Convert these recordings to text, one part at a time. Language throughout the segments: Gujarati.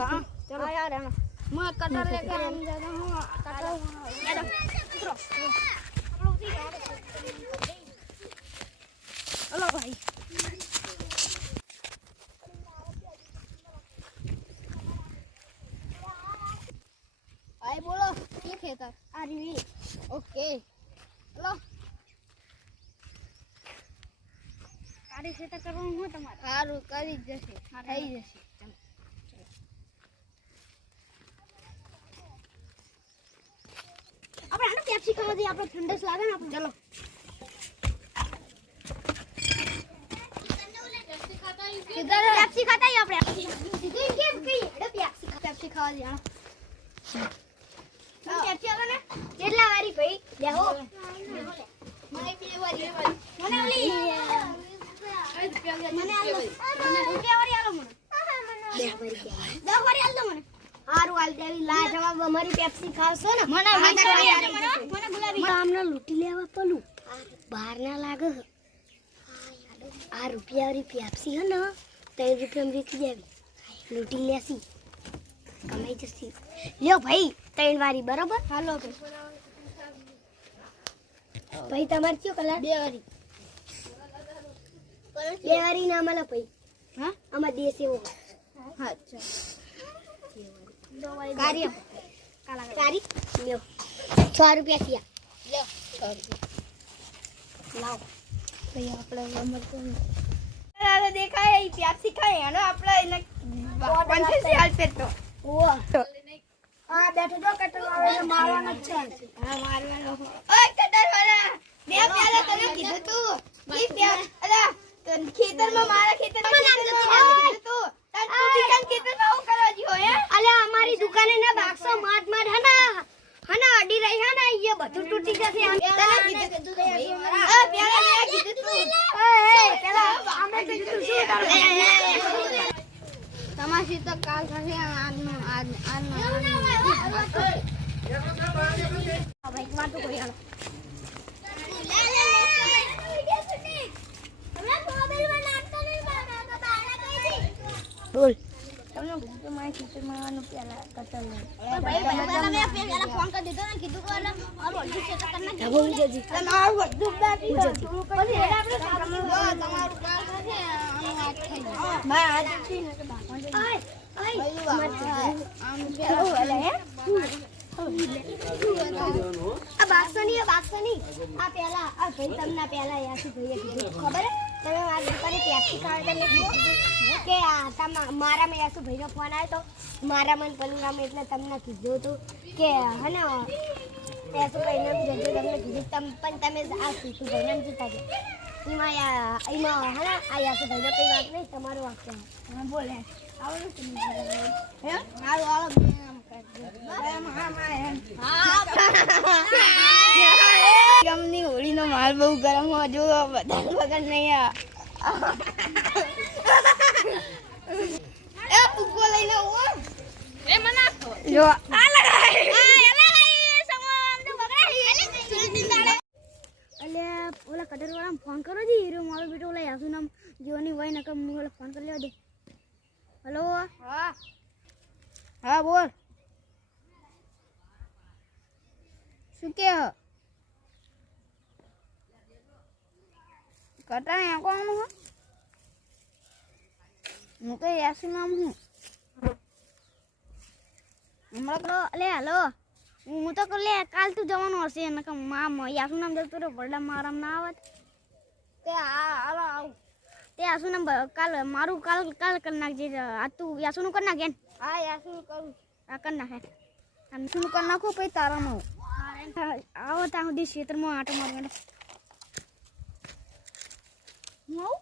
हां चलो यार है ना मैं कटर लेके हम जाता हूं कटर मैडम उतरो हम लोग उसी हेलो भाई भाई बोलो ठीक है सर आरवी ओके हेलो गाड़ी से तो करवाऊं हूं तुम्हारा हां કરી જશે થઈ જશે ચલો આપણે આને પેપ્સી ખાવા દે આપણે ઠંડસ લાગે ને આપણે ચલો किधर पेप्सी खाता ही આપણે સીધી કેમ કઈ હેડો पेप्सी ખાવા દે હાલો पेप्सी આલો ને કેટલા વારી ભાઈ લેહો મને બે વારી મને ઓલી મને આલો બે વારી આલો મને બે વારી આલો મને હારું આલ દેવી લા જવાબ અમારી पेप्सी ખાવશો ને મને ગુલાબી આમને લૂટી લેવા પલું બહાર ના લાગે આ રૂપિયા વાળી पेप्सी હે ને 3 રૂપિયામાં વેચી દેવી લૂટી લેસી કમાઈ જશે લ્યો ભાઈ 3 વારી બરાબર હાલો ભાઈ તમાર કયો કલર બે વારી ના मला ભાઈ હા આમાં દેશ એવો હા અચ્છા કાર્ય કારી લ્યો 6 રૂપિયા થયા લ્યો 6 રૂપિયા લાવ ભાઈ આપણે નંબર તો અરે દેખાય એ पेप्सी ખાય અને આપણે એને 50 હાલ ફેરતો ઓ આ બેઠો જો કટર વાળાને મારવાનો છે હા મારવાનો ઓય કટર વાળા બે પ્યાલા તને કીધું તું ઈ પ્યા અલા ખેતરમાં મારા ખેતરમાં નામ તું તાર દુકાન ખેતરમાં હું કરવા જીઓ હે અલે અમારી દુકાને ના બાક્સો માટ હના અડી રહી હે ને એ બધું તૂટી જશે તને કીધું તું ભાઈ આ પ્યાલા મે કીધું તું એ પેલા અમે કીધું શું તમાસી તો કાલ થશે આજનો ભાઈ વાતો કરી હાલો બોલ તમને તો મારી ખીચડીમાં આનું પેલા કટલ લે ભાઈ તમે પેલા ફોન કરી દીધો ને કીધું કે આ મારું અડધું છે તો કરના કે બોલ જજી મારું બધું બાકી છે પછી આપણે તમારું કાલ થશે આનું વાત થઈ જાય ભાઈ આજ થી ને આમ પેલું એટલે હે આ બાક્સની આ પેલા આ ભાઈ તમને પેલા યાસુ ભાઈએ કીધું ખબર હે તમે મારી દુકાને पेप्सी ખાવા તમે કીધું કે આ મારા મે યાસુ ભાઈનો ફોન આવ્યો તો મારા મન પલુરામ એટલે તમને કીધું હતું કે હને યાસુ ભાઈને જજો તમને કીધું પણ તમે આ સીધું ભાઈને જીતા ગયા એમાં હને આ યાસુ ભાઈનો કઈ વાત નહીં તમારું વાક્ય હા બોલે આવડું છે હે મારું આવો ગમની હોળીનો માલ બહુ ગરમ હો જો બધા વગર નહીં એ પુગ્ગો લઈને આવો એ મને આપો જો આ લગાય સમોમ તો બગડા અલે ઓલા કટર વાળા ફોન કરો જી હીરો મારો બેટો ઓલા યાસુ નામ જીવની હોય નકર હું ઓલા ફોન કરી લેવા દે હેલો હા હા બોલ શું કે કટા કોણ હું તો યાસી નામ હું હમણાં કરો લે હાલો હું તો લે કાલ તું જવાનું હશે નકર મામ યાસુ નામ જતું રે પડલા મારામ ના આવત તે હાલો આવ તે યાસુ નામ કાલ મારું કાલ કરી નાખજે આ તું યાસુનું કરી નાખે હા યાસુનું કરું આ કરી નાખે આમ શું કરી નાખું પછી તારામાં આવો ત્યાં સુધી ક્ષેત્રમાં આટો મારવાનો હું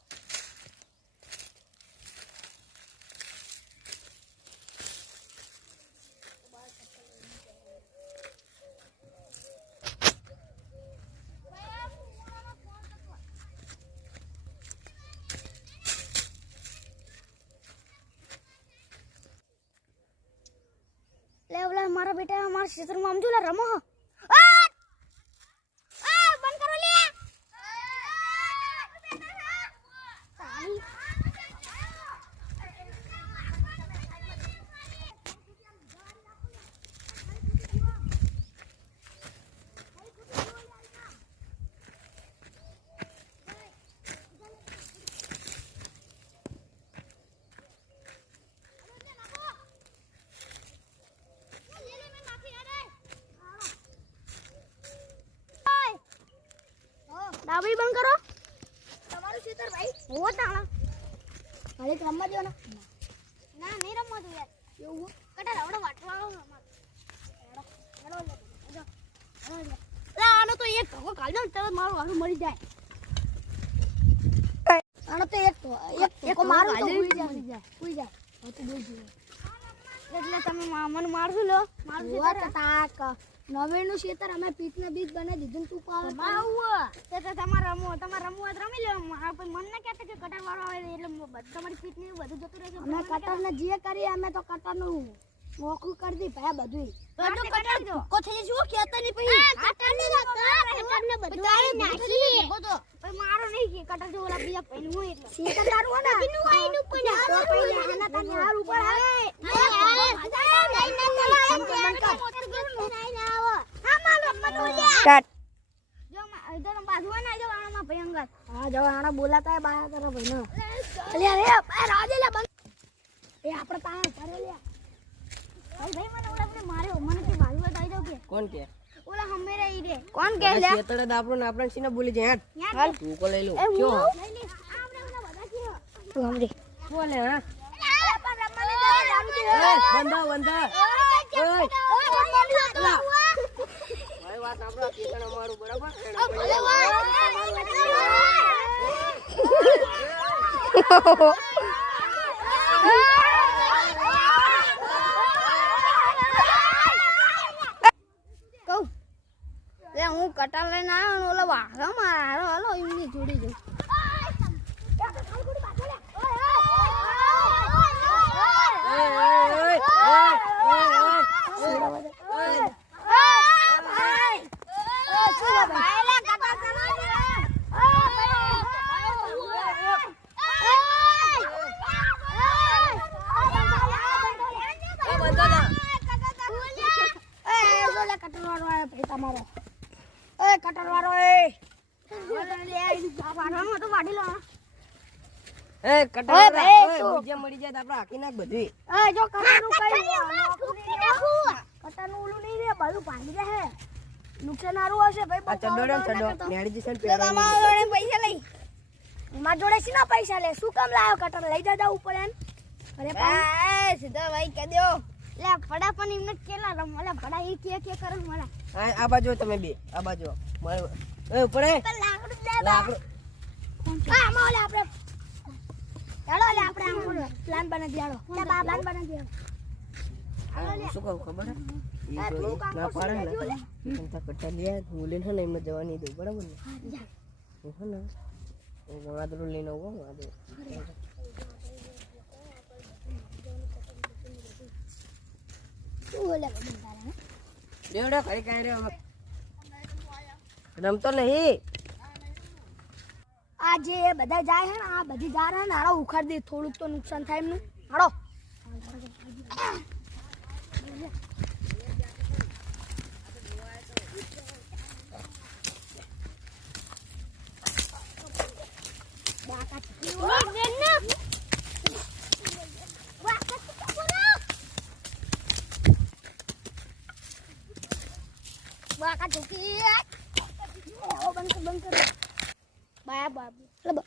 મારા બેટા મારા ક્ષેત્રમાં આમ જોલા રમો બંધ કરો લે ઓ તાણા અરે રમવા દો ને ના નહીં રમવા દો યાર એવું કટા રવડો વાટવાળો આનો તો એક ધક્કો કાઢો ને તરત મારું હારું મરી જાય આનો તો એક ધક્કો મારું તો ઉઈ જાય એટલે તમે મને મારશો લો મારશો તાક નવેણું શેતર અમે પીઠને બીજ બનાવી દીધું તું પાવ તો તમારે રમવું રમી લો પણ મન ના કહેતા કે કટર વાળો આવે એટલે તમારી પીઠ ને બધું જતું રહેશે અમે કટર ને જે કરીએ અમે તો કટર નું મોખું કરી દી ભાઈ બધું કટર કો થઈ જશે કહેતા નહીં પછી કટર ને બધું નાખી પણ મારો નહીં કે કટર જો ઓલા બીજા પૈન હોય એટલે શેતર તારું હોય ને બીનું હોય એનું પણ આના તને હાર ઉપર આવે इधर बाजूला नाही जाऊ आना भयंकर हां जाऊ आना बोलाता है बाया तरफ है ना चलिए अरे राजे ले बंद ए આપણે પાયા કરે લે ભાઈ મને ઓલા આપણે માર્યો મને કે બાજુમાં આવી જાવ કે કોણ કે ઓલા હમે રહી રે કોણ કે લે શેતળે દાપરો ને આપણે સીને બોલી જાય હાલ તું કો લઈ લો ક્યો આપણે ઓલા બધા કે તું હમરી બોલે હા બંધા ઓય ભાઈ વાત આપણો કેતણ અમારું બરાબર કહું લે હું કટાર લઈને આવ્યો ને ઓલા વાઘા મારો હાલો એમની જોડી જઉં બીજે મળી જાય તો આપણે હાકી નાખ બધી જો કટાનું કટાનું ઓલું નહીં રે બધું ભાંગી રહે નુકસાન હારું હશે ભાઈ આ ચડોડે ચડો નેડી જશે ને પેરા તમારા જોડે પૈસા લઈ મારા જોડે સીના પૈસા લે શું કામ લાયો કટર લઈ જા ઉપર એમ અરે સીધા ભાઈ કહી દો લે ફડા પણ એમને કેલા રમલા ફડા એ કે કરે મને આ બાજુ તમે બે આ બાજુ એ ઉપર એ લાકડું દે લાકડું આ મોલે આપણે ચાલો લે આપણે આમ પ્લાન બનાવી દેડો લે બા પ્લાન બનાવી દેડો શું કહું ખબર હે ના પાડે ને તો કટ્ટા લે હું લઈને ને એમને જવા નહીં દઉં બરાબર ને હું ને હું વાદળું લઈને આવું વાદળ ઓલે બંધારે દેવડા ખરી કાઢે રમતો નહીં આ જે બધા જાય હે ને આ બધી જા રહે ને હારો ઉખાડ દે થોડુંક તો નુકસાન થાય એમનું હારો બાકા ચૂકી બંધ કર બાયા બાબુ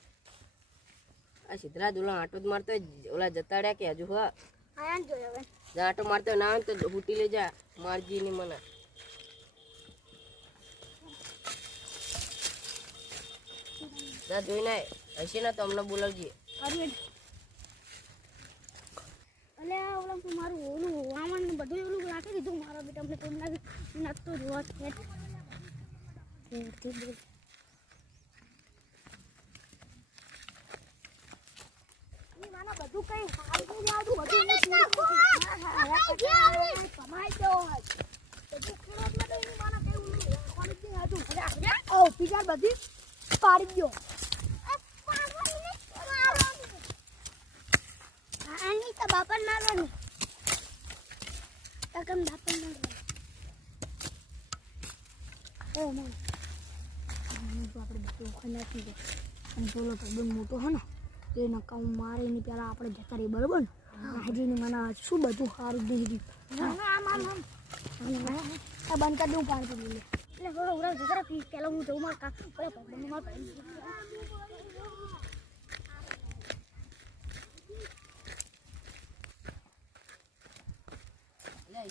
આ સિદ્ધરાજ ઓલા આટો જ મારતો ઓલા જતા રહ્યા કે હજુ હા આયા જોયો હવે જા આટો મારતો ના આવે તો હુટી લઈ જા મારજી ની મને જા જોઈને હશે ને તો અમને બોલાવજે અરે અલે ઓલા મારું ઓલું વામન બધું ઓલું રાખી દીધું મારા બેટા મને કેમ લાગે નતો જોવા છે બધું કઈ સારું જાવ બધું કમાઈ દો બધું ખેડૂત માટે એની માના કઈ કોલેજ ની હતું ઓ પીઝા બધી પાડી દો આની તો બાપન મારવાનો તકમ બાપન મારવાનો ઓ મન તો આપણે બધું ખનાતી દે અને બોલો તો બહુ મોટો હે ને એ નકામ મારે ની પેલા આપણે જતા રહી બરોબર ને હાજીની મને શું બધું સારું દીધી આમ આ બંધ કરી દઉં પાણી પી લે એટલે થોડો ઉરા જતા પી પેલા હું જઉં માર કા પેલા પગમાં માર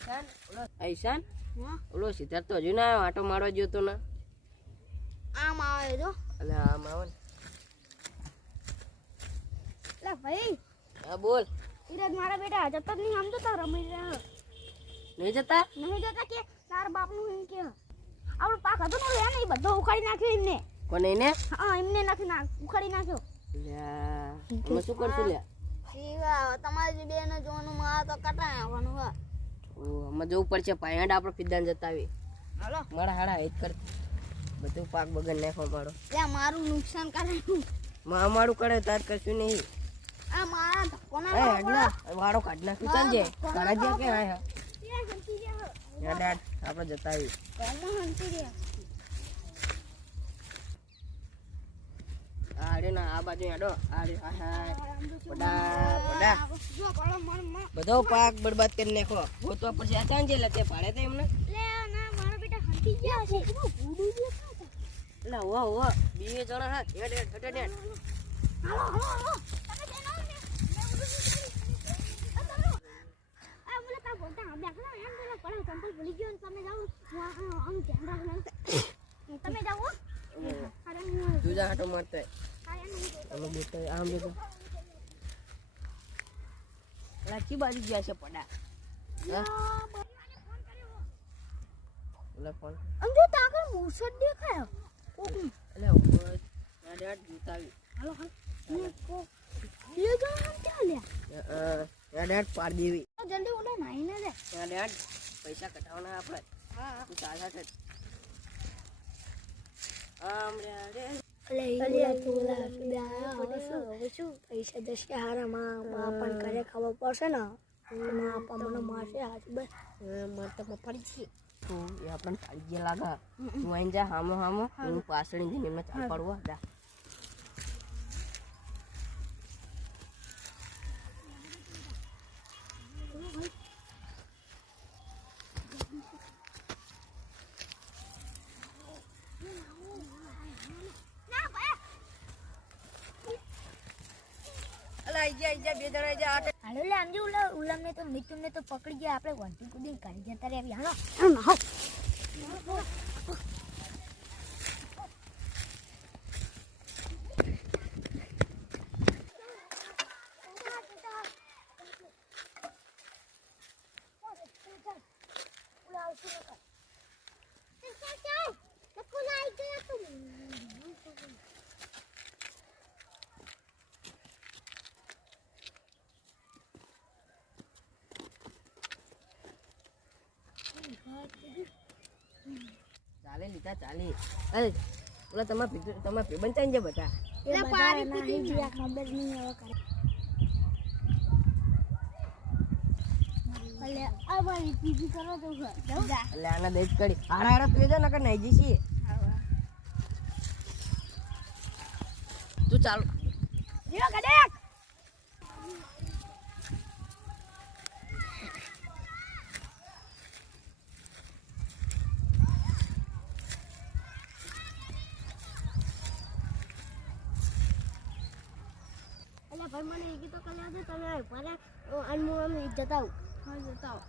ઈશાન હા ઓલો સિદ્ધાર્થ તો હજુ ના આવ્યો, આટો મારવા ગયો તો ના. આમ આવે જો એટલે આમ આવે ને. લે ભાઈ હા બોલ. ઈરાજ મારા બેટા જતો જ નહીં સમજો તો રમી રહ્યા નહીં જતા? નહીં જતા કે તાર બાપનું એમ કે આપણો પાક હતો ને લે ને એ બધો ઉખાડી નાખ્યો એમને. કોને એને? હા એમને ઉખાડી નાખ્યો. લ્યા અમે શું કરશું લ્યા? શીવા તમારી બેને જોવાનું માં તો કટાય આવવાનું હા. ઓ અમે જવું પડશે પાયડ આપણે ફિદાન જતા આવી. હાલો મારા હાડા હિત કર બધું પાક બગન નાખવા પાડો. લે મારું નુકસાન કરાયું. અમારું કરે તાર કશું નહીં. આ મારા કોના એ હડના વાળો કાઢ નાખ્યું ચાલજે. કાઢા દે કે આયા. યાર યાર આપણે જતા આવી. આડે ના આ બાજુ હેડો. આડે હા પડા બધો પાક બરબાદ કરી નાખો. ગોતવા પછી આ સાંજે લતે પાડે તો એમને. એટલે ઓ બે જણા હા હેડ હેડ હટ હેડ. તમે જાઓ તુજા હાટો મારતો અમે બેઠો આમ બેઠો. રાખી બાજુ ગયા છે પડા. ઓલા ફોન અંજો તાકર મૂસડ દેખાયો એટલે ઉપર હેડ હેડ જીતાવી. હાલો હાલ લે જો હમ ક્યાં લ્યા હેડ હેડ પાડ દેવી. જલ્દી ઓલા નાઈને દે હેડ હેડ પૈસા કઢાવવાના આપણે. હા તું ચાલ હાટ આમ રે પૈસા જશે હારામાં પણ ઘરે ખબર પડશે ને મને મારશે હાથ બસ મારતા પડી છે તો એ આપણને ચાલી ગયા લાગે. તું આઈને જા હામો હામો હું પાછળ જઈને એમને ચાલ પાડવા જા. હાલો લે આમજી ઉલામને તો મિતુને તો પકડી ગયા આપણે વંટી કુદીને કાઢી જતા રહ્યા હાલો ચાલે લીધા ચાલે. અરે ઓલા તમારા ભેબન ચાઈ જાય બધા. ખબર નહીં હવે કરે અલે આ ભાઈ પીજી કરો તો એટલે આના દઈ કરી હાડા હાડા પીએ છે નકર નહીં જઈશી. તું ચાલ ગડેક ભાઈ મને એ ગીતો કલ્યા છે તમે ભલે અનમોલ અમે જતા આવું હા જતા આવો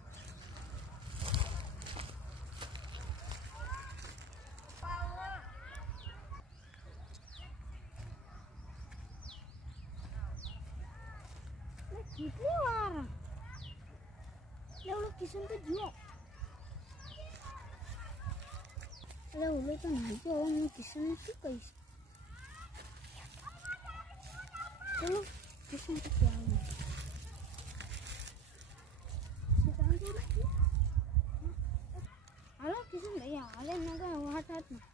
કેટલી વાર ઓલો કિશન તો જીઓ અરે ઓલો તો નહીં ગયો હું કિશનને શું કહીશ ચલો કિશન તો ક્યાં હાલો કિશન ભાઈ હાલે ન ગયો હાથ હાથમાં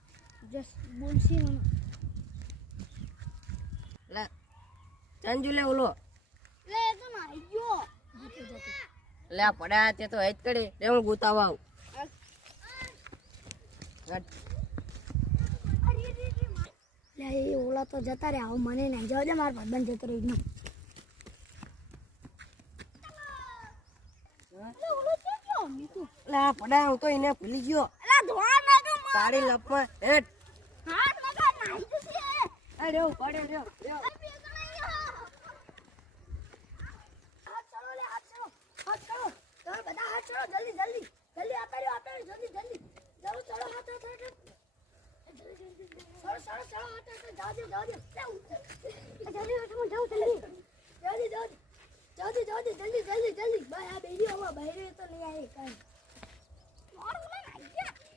જસ બોલશી મને લે ચાંજુ લે ઓલો લે તો ના ગયો લે આ પડ્યા તે તો હેજ કરી રે હું ગુતાવા આવું. લે એ ઓલા તો જતા રે આવું મને નહીં જવા દે મારા ભાઈબંધ જતો રહી ગયો લે આ પડ્યા હું તો એને ભૂલી ગયો. તારી લપમાં હેઠ અરે પડે રહ્યો બધા હાથ ચલો જલ્દી જલ્દી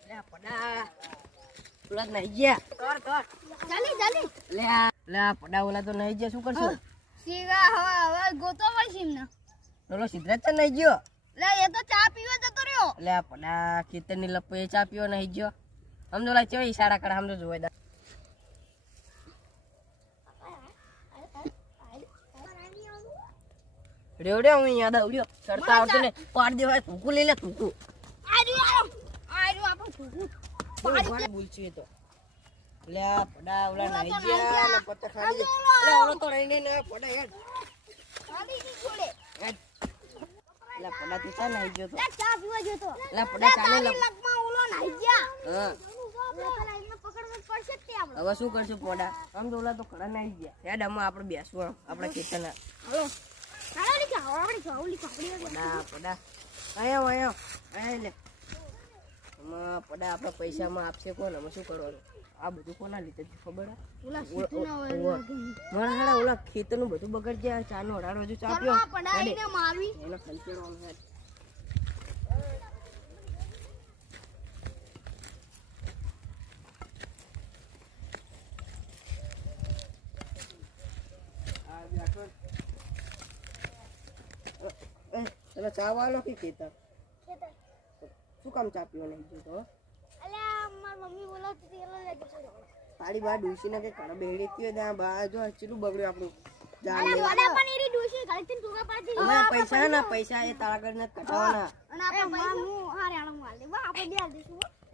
લે પડા ઓલા નહીં ગયા લે આ પડા ઓલા તો નહીં ગયા શું કરશું ઓલો સિદ્ધાર્થ છે નહીં ગયો લે આ પડા ખેતરની લપે ચા પીવો નહીં ગયો સમજો લા ચેવી ઈશારા કરે સમજો જોઈ દા રેવડે હું યાદ આવડ્યો ચડતા આવડે ને પાડ દેવાય થૂકું લઈ લે થૂકું બોલશું એ તો લે આ પડા ઓલા નહીં ગયા ને પત્તા ખાલી લે ઓલો તો રહીને ને પડા હેડ લે પડા તું ચા નહીં ગયો તો લે પડા ચાલે લે હા હવે શું કરશું પોડા આમ તો ઓલા તો ખડા નહીં ગયા હેડ આમાં આપણે બેસવું આપણા ખેતરના પડા પડા આયો લે આમાં પડા આપણા પૈસામાં આપશે કોણ અમે શું કરવાનું આ બધું કોના લીધે ખબર મારા ઓલા ખેતરનું બધું બગડ જાય ચાનો અઢાર હજુ ચાપ્યો એનો ખંચેરો ચલો ચા વાલો કે ખેતર શું કામ ચા પીવો નહીં જોતો તારી બા ડૂસી ને કે કણ બેડી કયો દા બા જો ચેલું બગડ્યું આપણું જાન પૈસા ના પૈસા એ તારા ઘર ને કટાવાના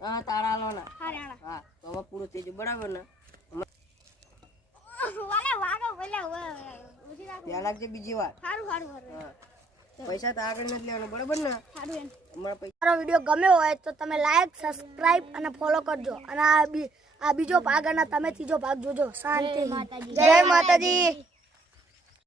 હા તારા લો ના હા તો હવે પૂરું થઈ ગયું બરાબર ને ધ્યાન રાખજે બીજી વાર પૈસા તો આગળ નથી લેવાના બરાબર ને અમારા પૈસા વિડીયો ગમ્યો હોય તો તમે લાઈક સબસ્ક્રાઇબ અને ફોલો કરજો અને આ બીજો ભાગ અને તમે ત્રીજો ભાગ જોજો શાંતિ જય માતાજી